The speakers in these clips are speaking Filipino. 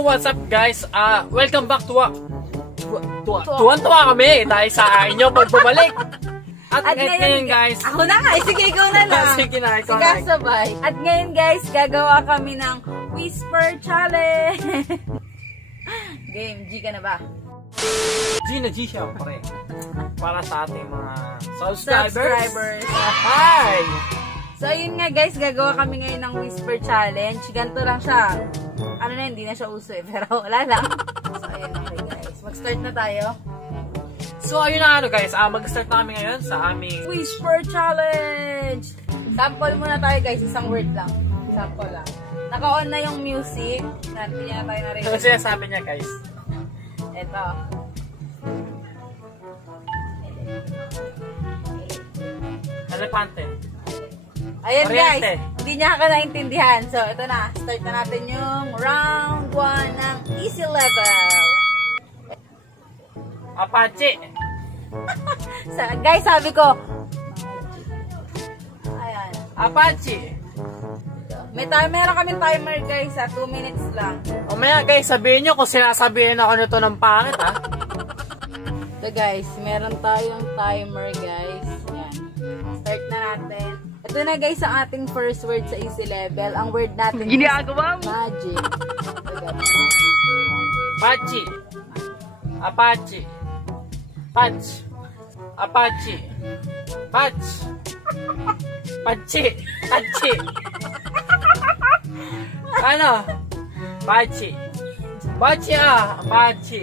Yo, what's up guys? Welcome back to tuwan-tuwa kami dahil sa inyo pagbabalik. At ngayon guys, ako na nga, sige ikaw na lang. Sige na, ikaw na. na. Sabay. At ngayon guys, gagawa kami ng Whisper Challenge. Game, G ka na ba? G na G syempre. Para sa ating mga subscribers. Hi! So yun nga guys, gagawa kami ngayon ng Whisper Challenge. Ganito lang siya. Ano na, hindi na siya uso eh, pero wala lang. So ayun, okay guys. Mag-start na tayo. So ayun na guys, mag-start na kami ngayon sa aming Whisper Challenge! Sample muna tayo guys, isang word lang. Sample lang. Naka-on na yung music. Hindi na tayo narinig. Ano siya sabi niya guys? Eto. Elepante. Ayan Oriente. guys, hindi niya ka naintindihan. So ito na, start na natin yung round 1 ng easy level. Apache. Guys, sabi ko, ayan. Apache. Meron kami timer guys, 2 minutes lang. Mamaya guys, sabihin nyo kung sinasabihin ako nito ng pangit ha. So guys, meron tayong timer guys. Ayan. Start na natin. Ito na guys ang ating first word sa easy level. Ang word natin is magic. Pachi. Apache. Patch. Apache. Patch. Pachi. Pachi. Ano? Pachi. Pachi Pachi.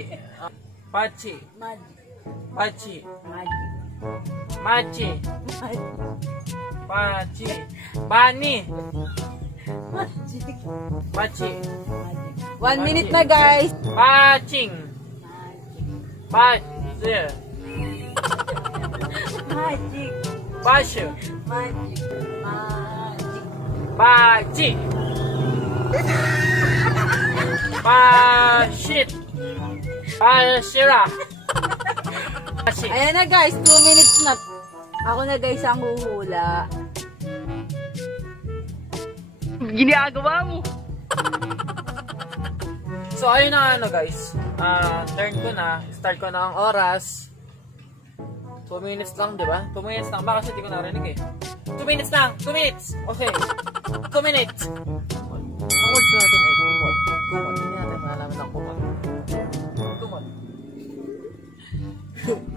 Pachi. Pachi. Machi. Pachi. Bani. Pachi. 1 minute na guys. Paching. Pachi. Magic. Pashu. Magic. Magic. Pachi. Pashit. Pashira. Ayan na guys, 2 minutes na. Ako na guys ang huhula. Ginagawa mo. So ayun na guys. Turn ko na. Start ko na ang oras. 2 minutes lang, di ba? 2 minutes lang. Baka kasi di ko narinig eh. 2 minutes lang. 2 minutes. Okay. 2 minutes. Ang word ko natin ay kumot. Kumot. Hindi natin malalaman ng kumot. Kumot.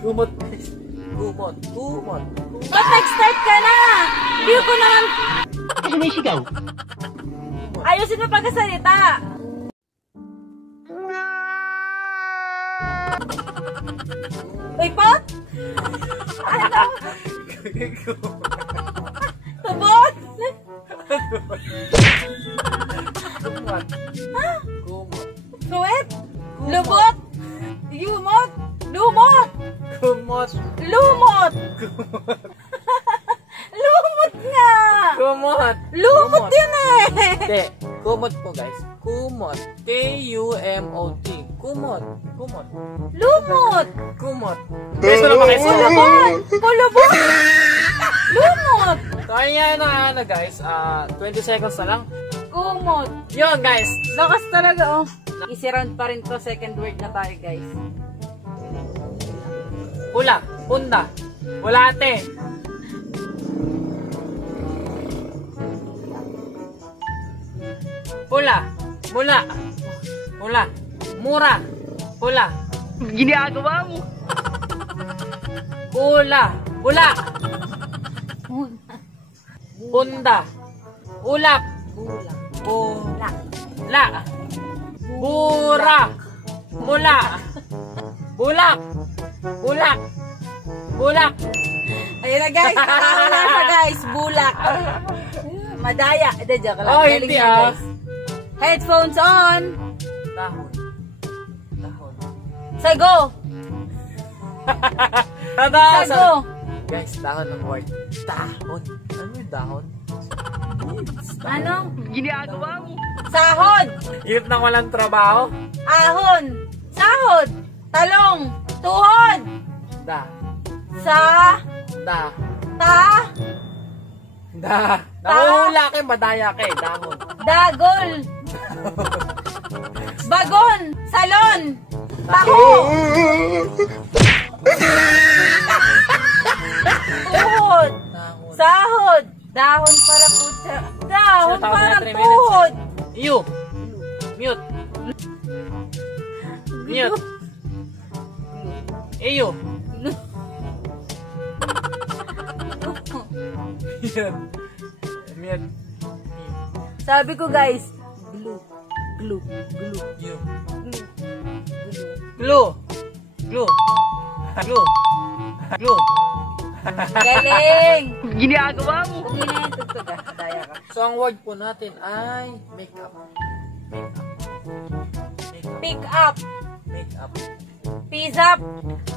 Kumot. Kumot. Kumot. Ba't nag-start ka na? Hindi ko naman... Kasi may sigaw. Ayusin mo pagkasalita. Uy, pot? Ano? Tubot? Kumot. Ha? Kumot. Kuwet? Lubot? Yumot? Lumot? Kumot. Lumot? Lumot nga! Kumot. Lumot yun eh! Hindi. Kumot po guys. Kumot. K-U-M-O-T. Kumot. Kumot. Lumot! Kumot. Guys, wala makisama. Kulubot! Kulubot! Lumot! So, ayan na guys. 20 seconds na lang. Kumot! Yun guys. Lakas talaga oh. Easy round pa rin to. Second word na tayo guys. Pula. Punda. Bulate. Pula. Mula. Pula. Mura. Pula. Ginagawa mo. Pula. Pula. Punda. Ulap. Bulak. La. Burak. Mula. Bulak. Bulak. Bulak. Ayun na guys. Nakakala siya guys. Bulak. Madaya. Ito, joke lang. Oh, Galing hindi yan, guys. Headphones on. Dahon. Dahon. Sago. Sago. Guys, dahon ng word. Dahon. Ano yung dahon? Ano? Ginagawa mo. Sahod. Youth nang walang trabaho. Ahon. Sahod. Talong. Tuhod. Da. Sa. Da. Ta. Da. Nahuhula kayo, madaya kayo. Dahon. Dagol. Bagon. Salon. Taho. Tuhod. Sahod. Dahon pala po siya. Dahon Sino tawag pala na 3 minutes, tuhod. You. Mute. Mute. Eyo. Mute. Sabi ko guys, glue. Glue. Glue. You. Glue. Glue. Glue. Glue. Glue. Galing! Ginagawa mo. Kung hinahintog ka, daya ka. So, ang word po natin ay makeup. Makeup. Makeup. Pick up. Makeup. Piece up.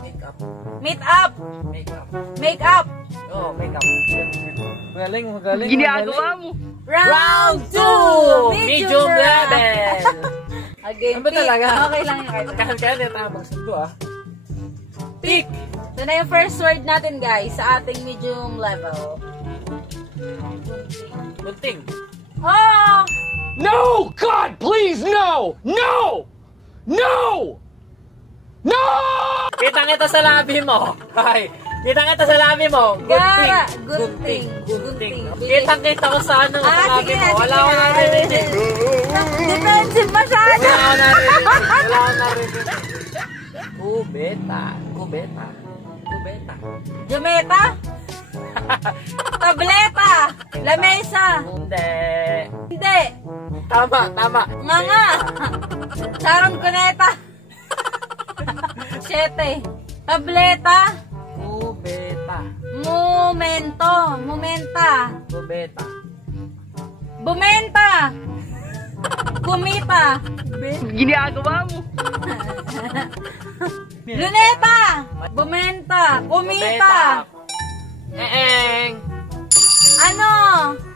Makeup. Meet up. Makeup. Make up. Oh, makeup. Magaling, magaling. Ginagawa mo. Round 2! Medium level! Again, Ano ba pick. talaga? Okay lang yung kahit. Kaya din tayo magsundo ah. Pick! Ito na yung first word natin guys sa ating medium level. Gunting. Oh! No! God, please, no! No! No! No! Kitang-kita sa labi mo. Ay, kitang-kita sa labi mo. Gunting. Gara. Gunting. Gunting. Gunting. Kitang-kita ko sa ano, sa labi sige mo. na, Wala sige ko na. narinig. Defensive masyado! Wala ko narinig. Wala ko narinig. Kubeta. Kubeta. Kubeta. Jumeta? Tableta? Lamesa? Hindi. Hindi. Tama, tama. Nga. Sharon Cuneta? Siyete. Tableta? Kubeta. Momento. Momenta. Kubeta. Bumenta. Kumita. Ginagawa mo. Luneta. Bumenta. Kumita. Eeng. Ano?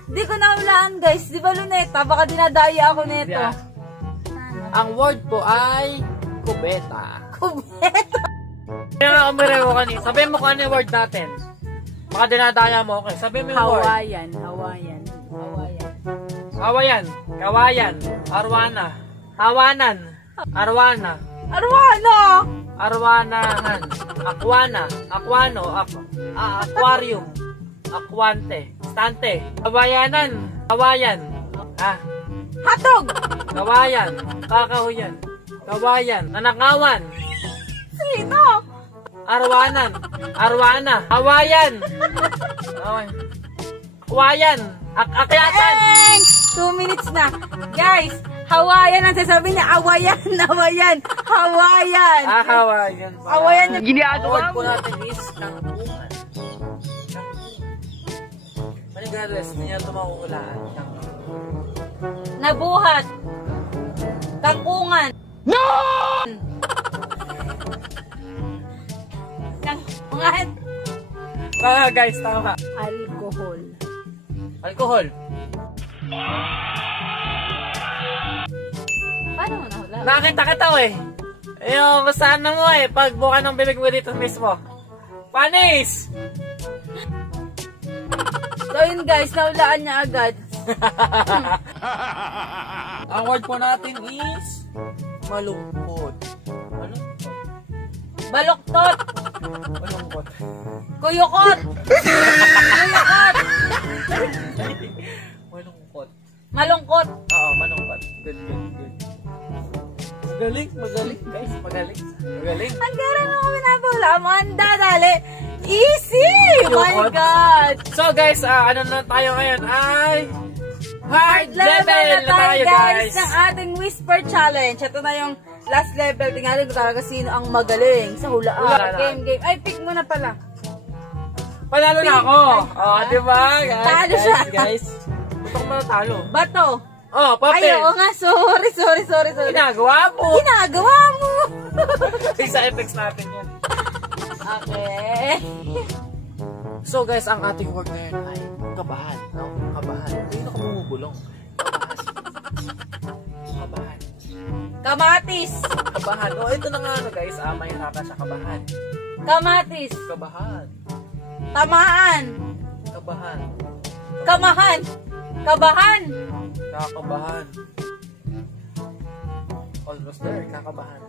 Di ko nahulaan guys. Di ba luneta? Baka dinadaya ako neto. Yeah. Ang word po ay kubeta. Kumeta. Kaya nga umire mo kanina. Sabihin mo kung ano yung word natin. Baka dinadaya mo. Okay, sabihin mo yung word. Hawaiian. Hawaiian. Hawaiian. Hawayan. Kawayan. Arwana. Hawanan. Arwana. Arwano! Arwanahan. Aquana. Aquano. Aquarium. Aquante. Stante. Kawayanan. Kawayan. Hatog! Kawayan. Kakahuyan. Kawayan. Nanakawan. Sino? Arwanan. Arwana. Hawayan. Hawayan. Akwayan. Akyatan. 2 minutes na. Guys, Hawaiian ang sasabihin niya. Awayan, awayan. Hawaiian. Hawayan. Awayan yung Ang Ginagawa word mo. po natin is kangkungan. Manigales, hindi niya ito makukulaan. nabuhat. Kangkungan. No! Kangkungan. Guys, tama. Alcohol. Alcohol. Paano mo nahula? Nakita kita eh. Yung saan na mo eh. Pagbuka ng bibig mo dito mismo. Panis! So yun guys, nahulaan niya agad. Ang word po natin is malungkot. Malungkot. Baloktot. Malungkot. Kuyukot. Kuyukot. Malungkot. Malungkot. Oo, malungkot. Good. Magaling, magaling guys. Magaling. Magaling. Ang gara na kami nabula. Manda, dali. Easy! My Kuyukot. God! So guys, ano na tayo ngayon ay hard Level na tayo guys guys. ng ating Whisper Challenge. Ito na yung last level. Tingnan ko talaga sino ang magaling sa hulaan. Hulaan. Game. Ay, pick mo na pala. Panalo na ako. Oh, di ba guys? Talo siya. Guys. Gusto ko matalo. Bato. Oh, papel. Ay, oo nga. Sorry. Ginagawa mo. Ginagawa mo. Sa effects natin yan. Okay. So guys, ang ating word ngayon ay kabahan. No? Kabahan. Hindi na ka bumubulong. Kabahan. Kamatis. Kabahan. Oh, ito na nga ano guys. May hirapan sa kabahan. Kamatis. Kabahan. Tamaan. Kabahan. Kamahan. Kabahan. Kakabahan. Almost there. Kakabahan.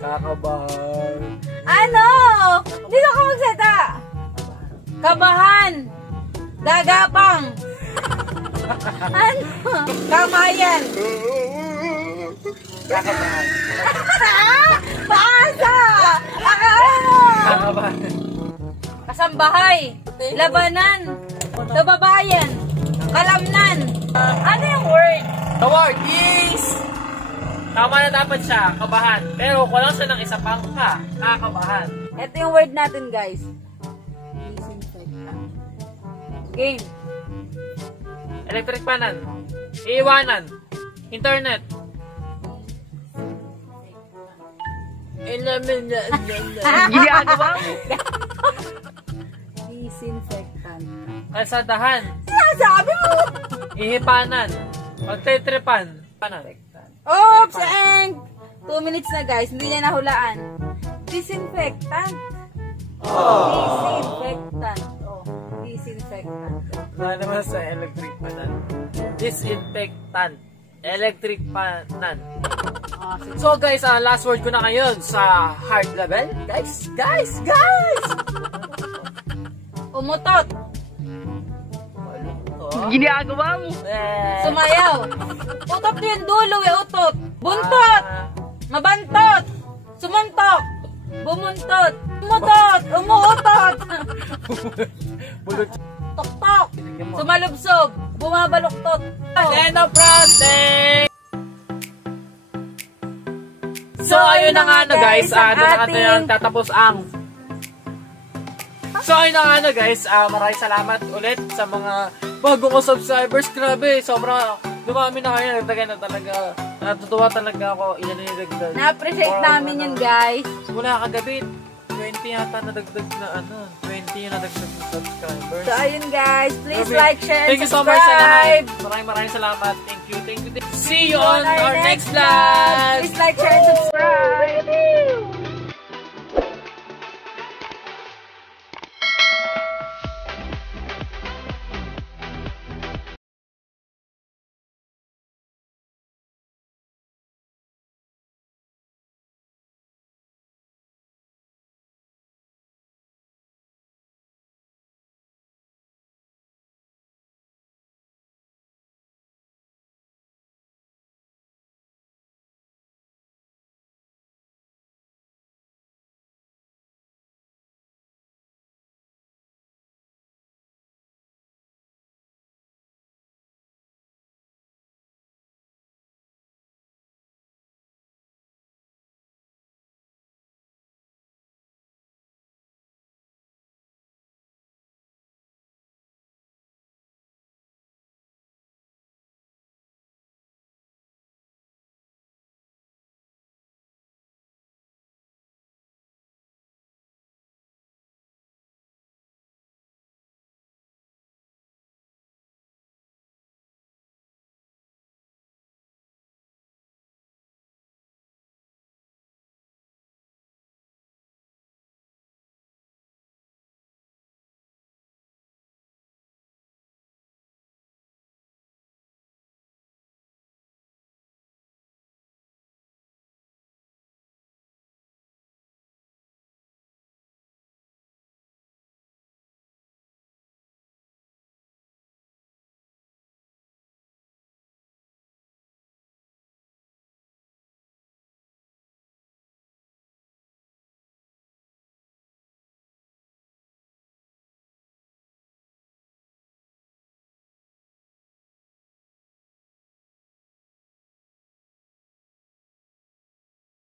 Kakabahan. Ano? Dito ka magseta. Kabahan. Gagapang. Ano? Kamayan. Kakabahan. Paasa. Ano? Kakabahan. Kasambahay. Labanan. Kababayan. Kalamnan. Ano yung word? The word is... Tama na dapat siya, kabahan. Pero kulang siya ng isa pang ka. Kakabahan. Ito yung word natin, guys. Disinfectant. Game. Electric panan. Iiwanan. Internet. Ginagawa mo. Disinfectant. Kalsadahan. Sinasabi mo! Ihipanan. Pagtetripan. Panan. Oops! Eng! 2 minutes na, guys. Hindi niya nahulaan. Disinfectant. Disinfectant. Oh, disinfectant. Wala naman sa electric panan. Disinfectant. Electric panan. So guys, last word ko na ngayon sa hard level. Guys! Umutot. Ginagawa mo. Sumayaw. Utot yung dulo eh, utot. Buntot. Mabantot. Sumuntok. Bumuntot. Umutot. Umuutot. Bulot. Tuktok. Sumalubsob. Bumabaluktot. End of project! So, ayun na nga guys. Doon na natin tatapos ang... So, ayun na nga guys. Maraming salamat ulit sa mga bago ko subscribers. Grabe, sobrang dumami na kayo. Nagtagay na talaga. Natutuwa talaga ako. Ilan yung nagdag. Na-appreciate namin yun, guys. Mula kagabi, 20 yata nadagdag na 20 yung nadagdag na subscribers. So, ayun guys. Please Grabe. like, share, and Thank you so much sa subscribe. lahat. Maraming salamat. Thank you. See you on our next vlog. Please like, share, and subscribe.